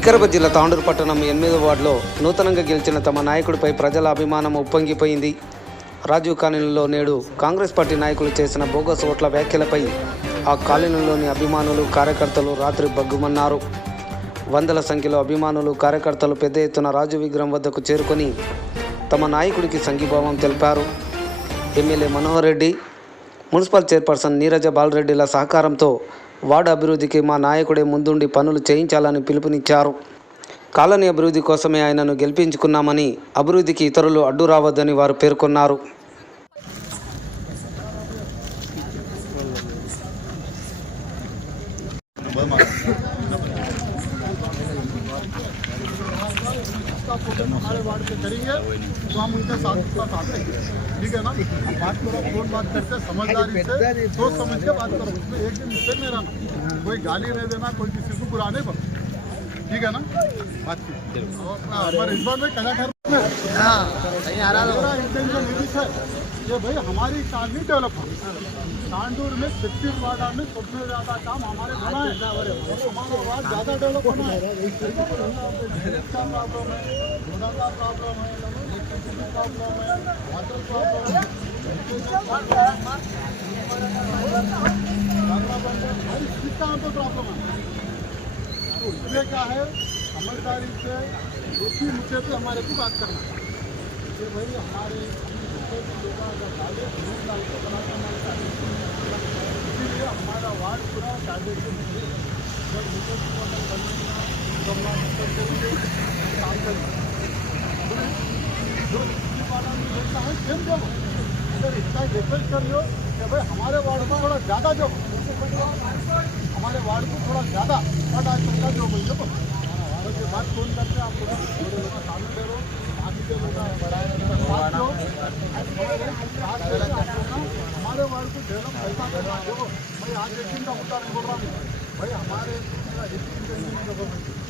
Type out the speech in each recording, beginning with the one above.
వికారాబాద్ జిల్లా తాండూరు పట్టణం 8వ వార్డులో నూతనంగా గెలిచిన తమ నాయకుడిపై ప్రజల అభిమానం ఉప్పొంగిపోయింది. రాజీవ్ కాలనీలో నేడు కాంగ్రెస్ పార్టీ నాయకులు చేసిన బోగస్ ఓట్ల వ్యాఖ్యలపై ఆ కాలనీలోని అభిమానులు కార్యకర్తలు రాత్రి బగ్గుమన్నారు. వందల సంఖ్యలో అభిమానులు కార్యకర్తలు పెద్ద ఎత్తున రాజు విగ్రహం వద్దకు చేరుకొని తమ నాయకుడికి సంఘీభావం తెలిపారు. MLA Manohar Reddy, municipal chairperson Neeraja బాలరెడ్డిల సహకారంతో వార్డు అభివృద్ధికి మా నాయకుడే ముందుండి పనులు చేయించాలని పిలుపునిచ్చారు. కాలనీ అభివృద్ధి కోసమే ఆయనను గెలిపించుకున్నామని, అభివృద్ధికి ఇతరులు అడ్డు రావద్దని వారు పేర్కొన్నారు. हमारे वार्ड से करेंगे तो हम उनके साथ आते हैं, ठीक है ना। बात करो, फोन बात करते समझदारी से, सोच समझ के बात करो। उसमें एक दिन मिस्टेक नहीं रहना, कोई गाली नहीं देना, कोई किसी को बुरा नहीं बोलना, ठीक है ना। बात की हमारे इस बार में कलाकार इंटेंशन ये भी सर कि भाई हमारी कॉलोनी डेवलप हो। तांडूर में 36 वार्ड में सबसे ज़्यादा काम हमारे बना है, हमारा वार्ड ज़्यादा डेवलप होना है। का प्रॉब्लम है, रोड का प्रॉब्लम है, इलेक्ट्रिसिटी प्रॉब्लम है, वाटर प्रॉब्लम है, हर चीज़ का हमको प्रॉब्लम है। तो इसलिए क्या है, समझदारी से एक ही मुद्दे पे हमारे को बात करना है कि भाई हमारे इसीलिए हमारा वार्ड पूरा टारगेट से काम करेंगे। जो वाला में देखता है सेम जब अगर इतना रिक्वेस्ट कर लो कि भाई हमारे वार्ड में थोड़ा ज़्यादा जो हमारे वार्ड को थोड़ा ज़्यादा बट आज तक का जो बोल दो वार्ड के बाद फोन करके आप पूरा सामने दे रहे हो, बाकी के लोग हमारे वार्ड को डेवलप ऐसा करना। देखो भाई आज एक दिन का मुद्दा नहीं बोल रहा हूँ भाई, हमारे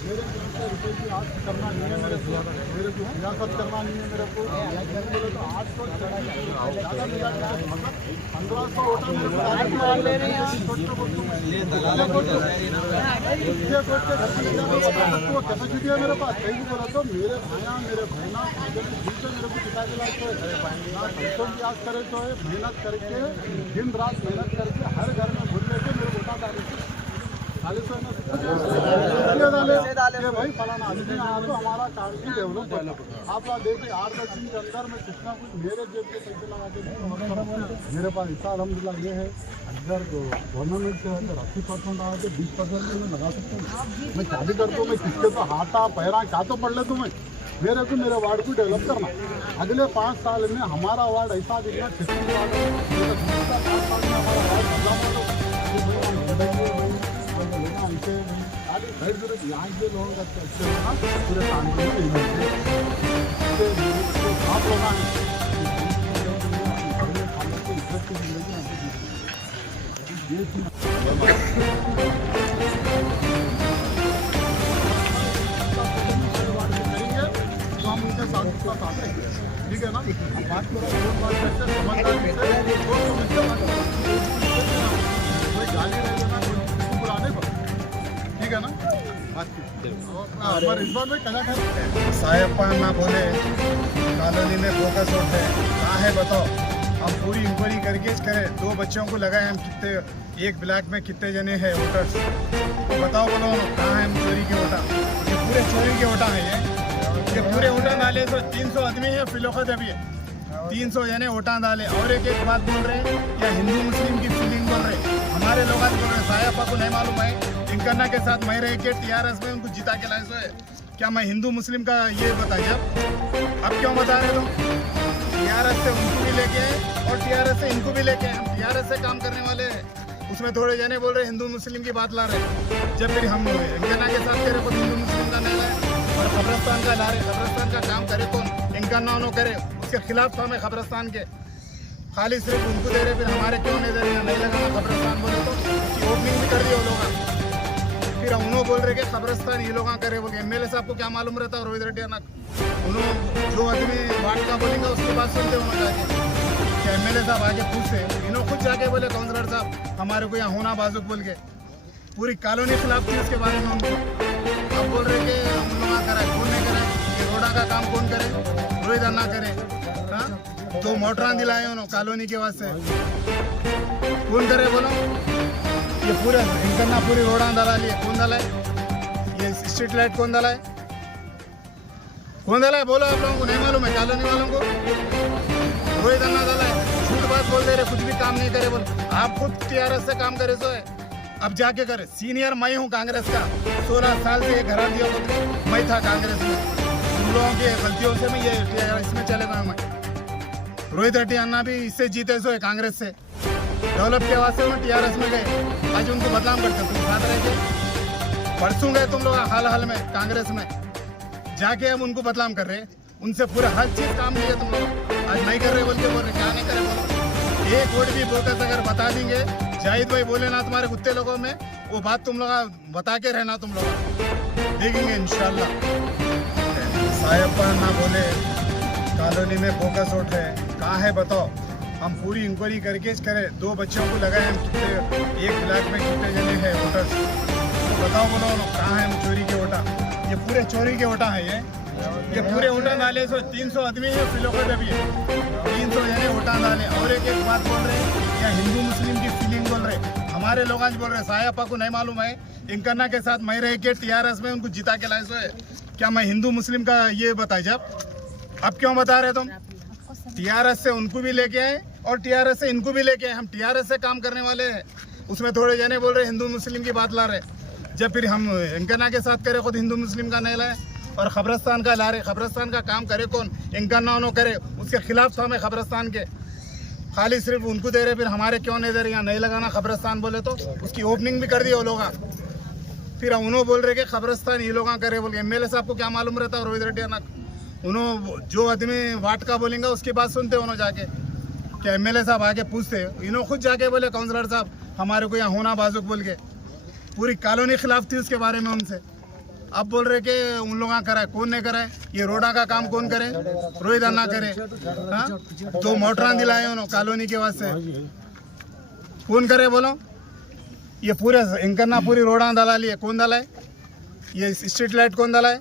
मेरे रुपये की आज करना नहीं है, मेरे को सियासत करना नहीं है, मेरे को बोले तो 800 ज़्यादा मिला 1500 वोटर मेरे को कैपेसिटी है मेरे पास। कहीं भी बोला तो मेरे भाइया मेरे बहना मेरे को पिता के लायक तो की आज करे तो मेहनत करके दिन रात मेहनत करके हर घर में घुस लेके मेरे वोटा डाले भाई फलाना आदमी आया तो हमारा कार्ड भी डेवलप करना। आप लोग देखिए 8-10 दिन के अंदर में कितना कुछ मेरे जेब के पैसे लगा के मेरे पास हिस्सा अलहमदिल्ला ये है। अगर गवर्नमेंट से अगर 80% आया तो 20% में मैं लगा सकता हूँ। मैं क्या भी करता हूँ, मैं किसके तो हाथा पैरा क्या तो पढ़ लेता हूँ। मैं मेरे को मेरे वार्ड को डेवलप करना। अगले 5 साल में हमारा वार्ड ऐसा दिखना 36 वार्ड है, 5 साल में हमारा वार्ड बदलाव यहाँ के लोग पूरे तांडूर में आप लोग करेंगे तो हम उनके साथ आते हैं, ठीक है ना। बात करो, बात करते समझदारी से, कोई गाली नहीं देना, कोई बुरा नहीं बोलना, ठीक है ना। हमारे इस बार में कलाकार साहेबा ना बोले कॉलोनी में फोकस होते हैं कहाँ है बताओ। हम पूरी इंक्वायरी करके करें, 2 बच्चों को लगाए हम कितने, एक ब्लॉक में कितने जने हैं वोटर्स तो बताओ बोलो कहाँ है हम चोरी के वोटा। ये पूरे चोरी के वोटा है, ये पूरे वोटा डाले तो 300 आदमी है फिलोखत अभी 300 जने वोटा डाले। और एक बात बोल रहे हैं या हिंदू मुस्लिम की फीलिंग बोल रहे हैं, हमारे लोग बोल रहे हैं साहेबा को नहीं मालूम है इंकन्ना के साथ मैं रह के TRS में उनको जिता के लाए है। क्या मैं हिंदू मुस्लिम का ये बताइए अब क्यों बता रहे तुम। TRS से उनको भी लेके और TRS से इनको भी लेके, हम TRS से काम करने वाले हैं। उसमें थोड़े जने बोल रहे हिंदू मुस्लिम की बात ला रहे, जब फिर हम इंकन्ना के साथ करे तो हिंदू मुस्लिम का नहीं लाए और खबरस्तान का ला रहे। खबरस्तान का काम करे कौन, इंकन्ना उन्होंने करे, उसके खिलाफ था मैं खबरस्तान के खाली सिर्फ उनको दे रहे, फिर हमारे क्यों नहीं दे रहे। नहीं लगाना खबरस्तान बोले तो उसकी ओपनिंग भी कर दी वो लोग, फिर उन्होंने बोल रहे कि खबरस्तान ये लोग करे बोल। MLA साहब को क्या मालूम रहता है रोहित रेड्डी अनाक, उन्होंने जो आदमी वार्ड का बोलेंगे उसकी बात सुनते उन्होंने जाके MLA साहब आगे पूछते, इन्होंने खुद जाके बोले काउंसलर साहब हमारे को यहाँ होना बाजुक बोल के पूरी कॉलोनी खिलाफ थी उसके बारे में उनको। अब बोल रहे कि उन लोग करा कौन नहीं करे, ये रोडा का काम कौन करे, रोहित अन्ना करे। हाँ, तो मोटरां दिलाए उन्होंने कॉलोनी के वास्ते, कौन करे बोलो। ये पूरे इनकना पूरी रोडां दला लिए, कौन दलाए? ये स्ट्रीट लाइट कौन दलाए? कौन दलाए बोलो, आप लोगों को नहीं मालूम है? कॉलोनी वालों को रोहित अन्ना दलाए। झूठ बात बोल दे रहे, कुछ भी काम नहीं करे बोल। आप खुद टीआरएस से काम करे सो है, अब जाके करे। सीनियर मैं हूँ कांग्रेस का, 16 साल से ये घरा दिया मैं था कांग्रेस में। तुम लोगों की गलतियों से मैं ये इसमें चले गया। मैं रोहित रेड्डी अन्ना भी इससे जीते सो है कांग्रेस से, डेवलप के वास्ते उन्होंने टीआरएस में गए। आज उनको बदनाम करते तुम साथ रह के। परसों गए तुम लोग हाल में कांग्रेस में जाके, हम उनको बदनाम कर रहे। उनसे पूरे हर चीज काम लिया तुम लोग, आज नहीं कर रहे बोल के बोल रहे। क्या नहीं करे बोलो। एक वोट भी बोकस अगर बता देंगे, जाहिद भाई बोले ना तुम्हारे कुत्ते लोगों में, वो बात तुम लोग बता के रहना, तुम लोग देखेंगे इंशाल्लाह। साहेब ना बोले कॉलोनी में बोकस वोट है, कहाँ है बताओ। हम पूरी इंक्वायरी करके करे, 2 बच्चों को लगाए हम कितने, एक ब्लॉक में कितने जने हैं वोटर्स, तो बताओ बोलो कहाँ है चोरी के वोटा। ये पूरे चोरी के वोटा है। ये पूरे वोटा डाले सो 300 आदमी है फिलोखत अभी है, 300 जने वोटा डाले। और एक बात बोल रहे हैं, या हिंदू मुस्लिम की फीलिंग बोल रहे। हमारे लोग आज बोल रहे सायापा को नहीं मालूम है, इंकन्ना के साथ मैं रह के टीआरएस में उनको जिता के लाए सो है। क्या मैं हिंदू मुस्लिम का ये बताए जब, अब क्यों बता रहे तुम? टीआरएस से उनको भी लेके आए और टीआरएस से इनको भी लेके आए। हम टीआरएस से काम करने वाले हैं, उसमें थोड़े जने बोल रहे हिंदू मुस्लिम की बात ला रहे, जब फिर हम इंकन्ना के साथ करे खुद हिंदू मुस्लिम का नहीं लाए और खबरस्तान का ला रहे। खबरस्तान का काम करे कौन? इंकन्ना उन्होंने करे, उसके खिलाफ था हमें खबरस्तान के, खाली सिर्फ उनको दे रहे, फिर हमारे क्यों नहीं दे रहे? यहाँ नहीं लगाना खबरस्तान बोले तो उसकी ओपनिंग भी कर दी वो लोग। फिर उन्होंने बोल रहे कि खबरस्तान ये लोग करे बोल के। एमएलए साहब को क्या मालूम रहता है रोहित रेड्डी अन्ना? उन्होंने जो आदमी वाट का बोलेंगे उसकी बात सुनते उन्होंने जाके, क्या एमएलए साहब आके पूछते? इन्होंने खुद जाके बोले काउंसलर साहब हमारे को यहाँ होना बाजुक बोल के। पूरी कॉलोनी खिलाफ थी उसके बारे में उनसे। अब बोल रहे कि उन लोग कराए, कौन नहीं कराए? ये रोडा का काम कौन करे? रोहित अन्ना करे। हाँ, तो मोटरां दिलाए उन्होंने कॉलोनी के वास्ते, कौन करे बोलो। ये पूरे इंकन्ना पूरी रोडा दला लिए, कौन दलाए? ये स्ट्रीट लाइट कौन दलाए?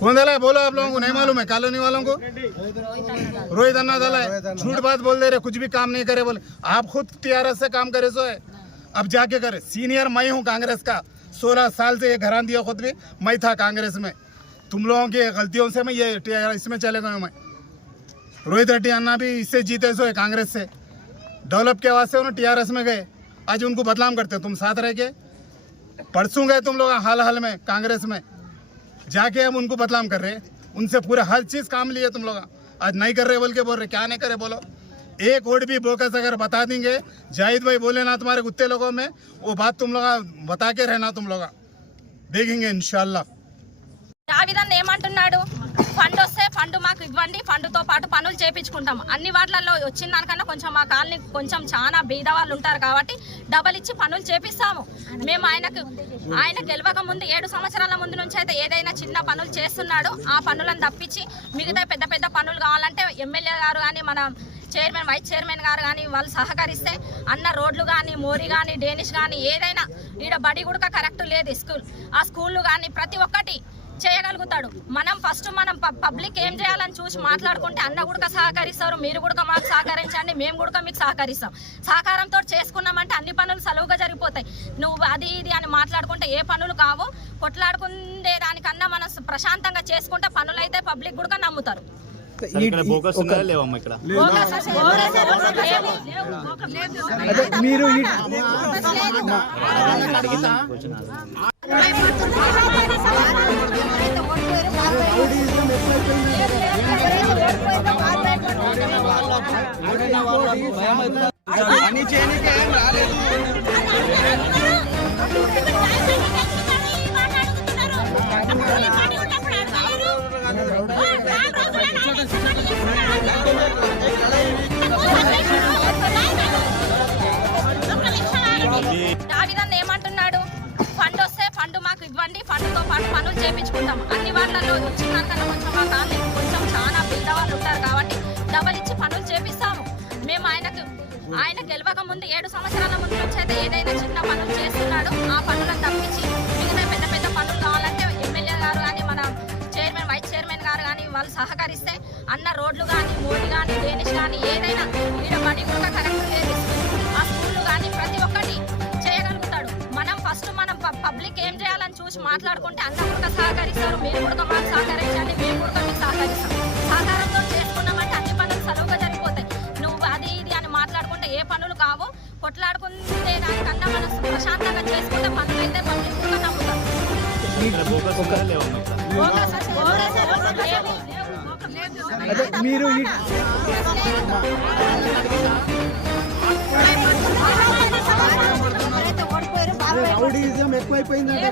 कौन दलाए बोलो, आप लोगों को नहीं मालूम है? कॉलोनी वालों को रोहित अन्ना दलाए। झूठ बात बोल दे रहे, कुछ भी काम नहीं करे बोले। आप खुद टीआरएस से काम करे सो है, अब जाके करे। सीनियर मैं हूँ कांग्रेस का, 16 साल से ये घरा दिया खुद भी मैं था कांग्रेस में। तुम लोगों की गलतियों से मैं ये इसमें चले गए। मैं रोहित रेड्डी अन्ना भी इससे जीते सो है कांग्रेस से, डेवलप के वास्ते उन्होंने टीआरएस में गए। आज उनको बदनाम करते तुम साथ रह के। परसों गए तुम लोग हाल में कांग्रेस में जाके, हम उनको बदनाम कर रहे। उनसे पूरे हर चीज काम लिए तुम लोग, आज नहीं कर रहे बोल के बोल रहे। क्या नहीं करे बोलो। एक वोट भी बोकस अगर बता देंगे, जाहिद भाई बोले ना तुम्हारे कुत्ते लोगों में, वो बात तुम लोग बता के रहना, तुम लोग देखेंगे इंशाल्लाह। జావిదన్న ఏమంటున్నాడు? ఫండ్ వస్తే ఫండ్ మాకు ఇవ్వండి, ఫండ్తో పాటు పనులు చేయించుకుంటాం. అన్ని వార్డులలో వచ్చిన దానికన్నా కొంచెం మా కాలనీ కొంచెం చాలా బీద వాళ్ళు ఉంటారు కాబట్టి డబల్ ఇచ్చి పనులు చేపిస్తాము. మేము ఆయన గెలవక ముందు 7 సంవత్సరాల ముందు నుంచి అయితే ఏదైనా చిన్న పనులు చేస్తున్నాడో ఆ పనులను తప్పించి మిగతా పెద్ద పెద్ద పనులు కావాలంటే ఎమ్మెల్యే గారు కానీ మన చైర్మన్ వైస్ చైర్మన్ గారు కానీ వాళ్ళు సహకరిస్తే అన్న రోడ్లు కానీ మోరీ కానీ డేనిష్ కానీ ఏదైనా ఈడ బడి కూడా కరెక్ట్ లేదు స్కూల్, ఆ స్కూళ్ళు కానీ ప్రతి ఒక్కటి చేయగలుగుతాడు. మనం ఫస్ట్ మనం పబ్లిక్ ఏం చేయాలని చూసి మాట్లాడుకుంటే అన్న కూడా సహకరిస్తారు, మీరు కూడా మాకు సహకరించండి, మేము కూడా మీకు సహకరిస్తాం. సహకారంతో చేసుకున్నామంటే అన్ని పనులు సలువుగా జరిగిపోతాయి. నువ్వు అది ఇది అని మాట్లాడుకుంటే ఏ పనులు కావు. కొట్లాడుకునే దానికన్నా మనం ప్రశాంతంగా చేసుకుంటే పనులు అయితే పబ్లిక్ కూడా నమ్ముతారు. మీరు పని చేయడానికి ఏం రాలేదు. జావిదన్న ఏమంటున్నాడు? ఫండ్ వస్తే ఫండ్ మాకు ఇవ్వండి, ఫండ్తో పాటు పనులు చేయించుకుంటాం. అన్ని వార్డులలో వచ్చిన దానికన్నా కొంచెం మా కాలనీ కొంచెం చాలా బీద వాళ్ళు ఉంటారు కాబట్టి డబల్ ఇచ్చి పనులు చేపిస్తాము. మేము ఆయన గెలవక ముందు 7 సంవత్సరాల ముందు నుంచి అయితే ఏదైనా చిన్న పనులు చేస్తున్నాడు. ఆ పనులను తప్పించి మిగతా పెద్ద పెద్ద పనులు కావాలంటే ఎమ్మెల్యే గారు కానీ మన చైర్మన్ వైస్ చైర్మన్ గారు కానీ వాళ్ళు సహకరిస్తే అన్న రోడ్లు కానీ మోడీ కానీ డేనిష్ కానీ ఏదైనా ఈడ బడి కూడా కరెక్ట్ లేదు, ఆ స్కూళ్ళు కానీ ప్రతి ఒక్కటి చేయగలుగుతాడు. మనం ఫస్ట్ మనం పబ్లిక్ ఏం చేయాలని చూసి మాట్లాడుకుంటే అన్న కూడా సహకరిస్తారు, మీరు కూడా మాకు సహకరించండి, మేము కూడా మీకు సహకరిస్తాం. సహకారంతో చేసుకున్నామంటే అన్ని పనులు సలువుగా జరిగిపోతాయి. నువ్వు అది ఇది అని మాట్లాడుకుంటే ఏ పనులు కావు. కొట్లాడుకుంటే దానికన్నా మనం ప్రశాంతంగా చేసుకుంటే పనులు అయితే పబ్లిక్ కూడా నమ్ముతాం. మీరు రౌడీజం ఎక్కువైపోయిందంటే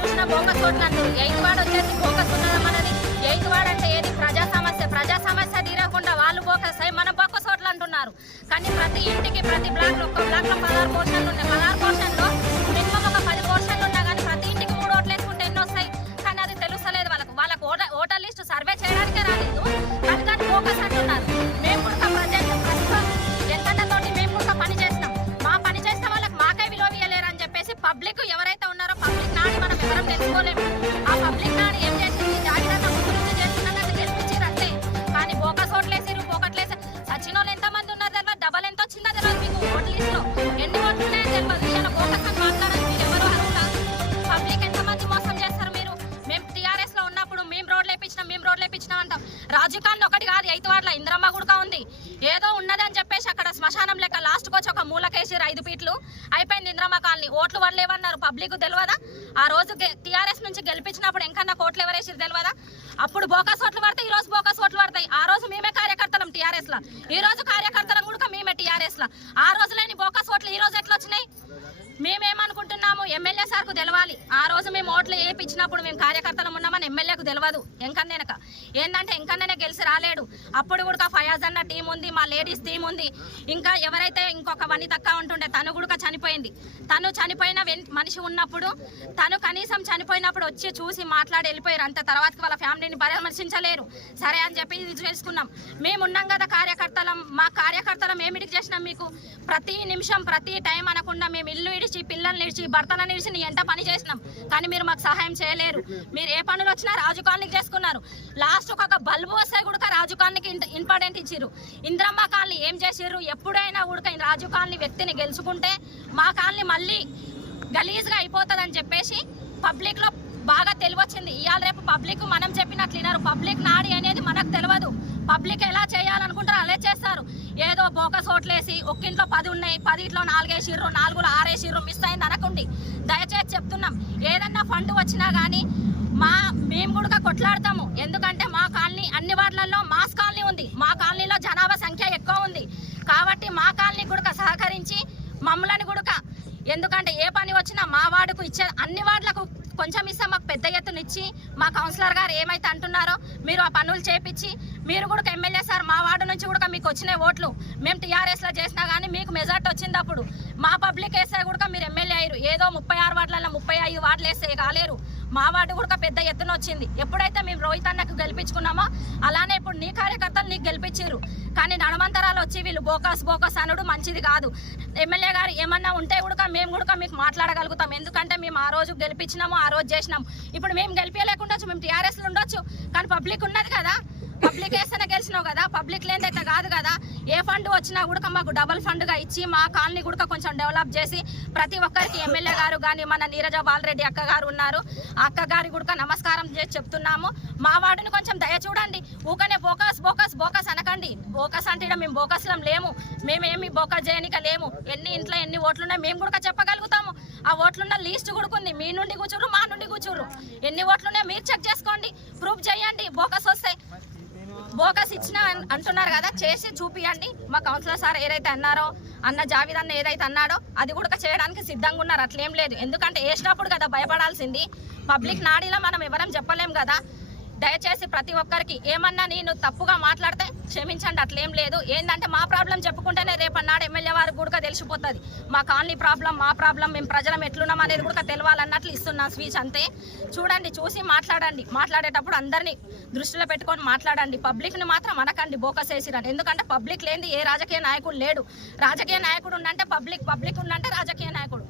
చూసిన బోకస్ ఓట్లు అంటారు. 8th వార్డ్ వచ్చేసి బోకస్ ఉన్నదన్నది. 8th వార్డ్ అంటే ఏది ప్రజా సమస్య తీరకుండా వాళ్ళు బోకస్ అయ్యి మన బోకస్ ఓట్లు అంటున్నారు. కానీ ప్రతి ఇంటికి ప్రతి బ్లాక్ లో 16 పోర్షన్లు ఉన్నాయి. 16 పోర్షన్లో మినిమం ఒక 10 పోర్షన్లు ఉన్నా కానీ ప్రతి ఇంటికి 3 ఓట్లు వేసుకుంటే ఎన్ని వస్తాయి? కానీ అది తెలుస్తలేదు వాళ్ళకు ఓటర్ లిస్ట్ సర్వే చేయడానికే రాలేదు. కానీ బోకస్ అంటున్నారు. మేము కూడా ప్రస్తుతం ఎంతతోటి మేము కూడా పని చేసినాం. మా పని చేసిన వాళ్ళకి మాకే విలువ ఇవ్వలేరు అని చెప్పేసి పబ్లిక్ ఎవరైతే ఉన్నారో పబ్లిక్ నాడి మనం ఎవరం తెలుసుకోలేము. ఆ పబ్లిక్ నాడి ఏం చేసింది? జాగ్రత్త ముందు నుంచి చేస్తున్నట్టు గెలిపించారు అంతే. కానీ బోకస్ ఓట్లేసారు, పోకట్లేసారు. సచిన్ వాళ్ళు ఎంతమంది ఉన్నారు తెలియదు, డబల్ ఎంత వచ్చిందో తెలియదు. మీకు ఓట్ల లిస్ట్ లో ఎన్ని ఓట్లు ఉన్నాయో తెలియదు. ఇలా బోకస్ అని మాట్లాడాలి. మీరు ఎవరు అర్హులా? పబ్లిక్ ఎంతమంది మోసం చేస్తారు మీరు? మేము టీఆర్ఎస్ లో ఉన్నప్పుడు మేము రోడ్లు వేయించినాం అంటాం. రాజీవ్ ఖాన్ ఒకటి కాదు, 8th వార్డుల ఇంద్రమ్మ గుడక ఉంది. ఏదో ఉన్నదని చెప్పేసి అక్కడ శ్మశానం లెక్క లాస్ట్కి వచ్చి ఒక మూలకేసారు 5 ఫీట్లు అయిపోయింది ఇంద్రమ్మ కాలనీ. ఓట్లు వడలేవన్నారు. పబ్లిక్ తెలియదా? ఆ రోజు టీఆర్ఎస్ నుంచి గెలిపించినప్పుడు ఎంకన్నా కోట్లు ఎవరేసారు తెలియదా? అప్పుడు బోకస్ ఓట్లు పడతాయి, ఈ రోజు బోకస్ ఓట్లు పడతాయి. ఆ రోజు మేమే కార్యకర్తలం టీఆర్ఎస్ లా, ఈ రోజు కార్యకర్తలం కూడా మేమే టీఆర్ఎస్ లా. ఆ రోజు లేని బోకస్ ఓట్లు ఈ రోజు ఎట్లా వచ్చినాయి? మేమేమనుకుంటున్నాము, ఎమ్మెల్యే సార్కు తెలవాలి. ఆ రోజు మేము ఓట్లు వేయించినప్పుడు మేము కార్యకర్తలం ఉన్నామని ఎమ్మెల్యేకు తెలియదు. ఎంకన్నెనక ఏంటంటే ఎంకన్ననే గెలిచి రాలేడు. అప్పుడు కూడా ఫయాజ్ అన్న టీం ఉంది, మా లేడీస్ టీం ఉంది. ఇంకా ఎవరైతే ఇంకొక వనితక్క ఉంటుండే తను కూడా చనిపోయింది. తను చనిపోయిన మనిషి ఉన్నప్పుడు తను కనీసం చనిపోయినప్పుడు వచ్చి చూసి మాట్లాడి వెళ్ళిపోయారు. అంత తర్వాతకి వాళ్ళ ఫ్యామిలీని పరామర్శించలేరు. సరే అని చెప్పి ఇది చేసుకున్నాం. మేము ఉన్నాం కదా కార్యకర్తలం. మా కార్యకర్తలం ఏమిటికి చేసినాం? మీకు ప్రతి నిమిషం ప్రతి టైం అనకుండా మేము ఇల్లు ఇడిచి పిల్లల్ని ఇడిచి భర్తలను ఇడిచి నీ ఎంత పని చేసినాం. కానీ మీరు మాకు సహాయం చేయలేరు. మీరు ఏ పనులు వచ్చినా రాజు కాలనీకి చేసుకున్నారు. లాస్ట్ ఒక బల్బు వస్తే కూడా రాజు కాలనీకి ఇంపార్టెంట్ ఇచ్చిర్రు. ఇంద్రమ్మ కాలనీ ఏం చేసిర్రు? ఎప్పుడైనా కూడా రాజు కాలనీ వ్యక్తిని గెలుచుకుంటే మా కాలనీ మళ్ళీ గలీజ్గా అయిపోతుందని చెప్పేసి పబ్లిక్ లో బాగా తెలివచ్చింది. ఇవాళ రేపు పబ్లిక్ మనం చెప్పినట్లు వినరు. పబ్లిక్ నాడి అనేది మనకు తెలియదు. పబ్లిక్ ఎలా చేయాలనుకుంటారో అలా చేస్తారు. ఏదో బోకస్ ఓట్లేసి ఒక్కింట్లో 10 ఉన్నాయి, 10లో 4 వేసిర్రు, 4లో 6 వేసిర్రు, మిస్ అయింది అనకుండి. దయచేసి చెప్తున్నాం, ఏదన్నా ఫండ్ వచ్చినా కానీ మేము కూడా కొట్లాడతాము. ఎందుకంటే మా కాలనీ అన్ని వార్డులలో మాస్ కాలనీ ఉంది. మా కాలనీలో జనాభా సంఖ్య ఎక్కువ ఉంది కాబట్టి మా కాలనీ కూడా సహకరించి మమ్మల్ని కూడా, ఎందుకంటే ఏ పని వచ్చినా మా వార్డుకు ఇచ్చే అన్ని వార్డులకు కొంచెం ఇస్తే మాకు పెద్ద ఎత్తున ఇచ్చి మా కౌన్సిలర్ గారు ఏమైతే అంటున్నారో మీరు ఆ పనులు చేపించి మీరు కూడా ఎమ్మెల్యే సార్ మా వార్డు నుంచి కూడా మీకు వచ్చిన ఓట్లు మేము టీఆర్ఎస్లో చేసినా కానీ మీకు మెజార్టీ వచ్చింది. అప్పుడు మా పబ్లిక్ వేస్తే కూడా మీరు ఎమ్మెల్యే అయ్యారు. ఏదో 36 వార్డులలో 35 వార్డులు వేస్తే కాలేరు. మా వార్డు కూడా పెద్ద ఎత్తున వచ్చింది. ఎప్పుడైతే మేము రోహిత్ అన్నకు గెలిపించుకున్నామో అలానే ఇప్పుడు నీ కార్యకర్తలు నీకు గెలిపించారు. కానీ నడమంతరాలు వచ్చి వీళ్ళు బోకస్ అనుడు మంచిది కాదు. ఎమ్మెల్యే గారు ఏమన్నా ఉంటే కూడా మేము కూడా మీకు మాట్లాడగలుగుతాం. ఎందుకంటే మేము ఆ రోజు గెలిపించినాము, ఆ రోజు చేసినాం. ఇప్పుడు మేము గెలిపించలేకుండా మేము టీఆర్ఎస్లో ఉండొచ్చు కానీ పబ్లిక్ ఉన్నది కదా. పబ్లిక్ వేస్తేనే గెలిచినావు కదా, పబ్లిక్ లేదైతే కాదు కదా. ఏ ఫండ్ వచ్చినా కూడా మాకు డబుల్ ఫండ్గా ఇచ్చి మా కాలనీ కూడా కొంచెం డెవలప్ చేసి ప్రతి ఒక్కరికి ఎమ్మెల్యే గారు కానీ మన నీరజ బాలరెడ్డి అక్క గారు ఉన్నారు, ఆ అక్క గారి కూడా నమస్కారం చేసి చెప్తున్నాము. మా వార్డుని కొంచెం దయ చూడండి. ఊకనే బోకస్ అనకండి. బోకస్ అంటే మేము బోకస్లం లేము. మేమేమి బోకస్ చేయనిక లేము. ఇంట్లో ఎన్ని ఓట్లున్నాయి మేము కూడా చెప్పగలుగుతాము. ఆ ఓట్లున్న లీస్ట్ కూడా ఉంది. మీ నుండి కూర్చుర్రు, మా నుండి కూర్చుర్రు. ఎన్ని ఓట్లున్నాయో మీరు చెక్ చేసుకోండి, ప్రూఫ్ చేయండి. బోకస్ వస్తాయి. బోకస్ ఇచ్చిన అంటున్నారు కదా, చేసి చూపియండి. మా కౌన్సిలర్ సార్ ఏదైతే అన్నారో, అన్న జావేద్ అన్న ఏదైతే అన్నాడో అది కూడా చేయడానికి సిద్ధంగా ఉన్నారు. అట్లేం లేదు. ఎందుకంటే వేసినప్పుడు కదా భయపడాల్సింది. పబ్లిక్ నాడిలా మనం ఎవరం చెప్పలేం కదా. దయచేసి ప్రతి ఒక్కరికి ఏమన్నా నేను తప్పుగా మాట్లాడితే క్షమించండి, అట్లేం లేదు. ఏంటంటే మా ప్రాబ్లం చెప్పుకుంటేనే రేపన్నాడు ఎమ్మెల్యే వారికి కూడా తెలిసిపోతుంది. మా కాలనీ ప్రాబ్లం, మా ప్రాబ్లం, మేము ప్రజలం ఎట్లున్నాం అనేది కూడా తెలవాలన్నట్లు ఇస్తున్నాం స్పీచ్ అంతే. చూడండి, చూసి మాట్లాడండి. మాట్లాడేటప్పుడు అందరినీ దృష్టిలో పెట్టుకొని మాట్లాడండి. పబ్లిక్ని మాత్రం అనకండి బోకస్ వేసిరని. ఎందుకంటే పబ్లిక్ లేనిది ఏ రాజకీయ నాయకుడు లేడు. రాజకీయ నాయకుడు ఉండంటే పబ్లిక్, పబ్లిక్ ఉండంటే రాజకీయ నాయకుడు.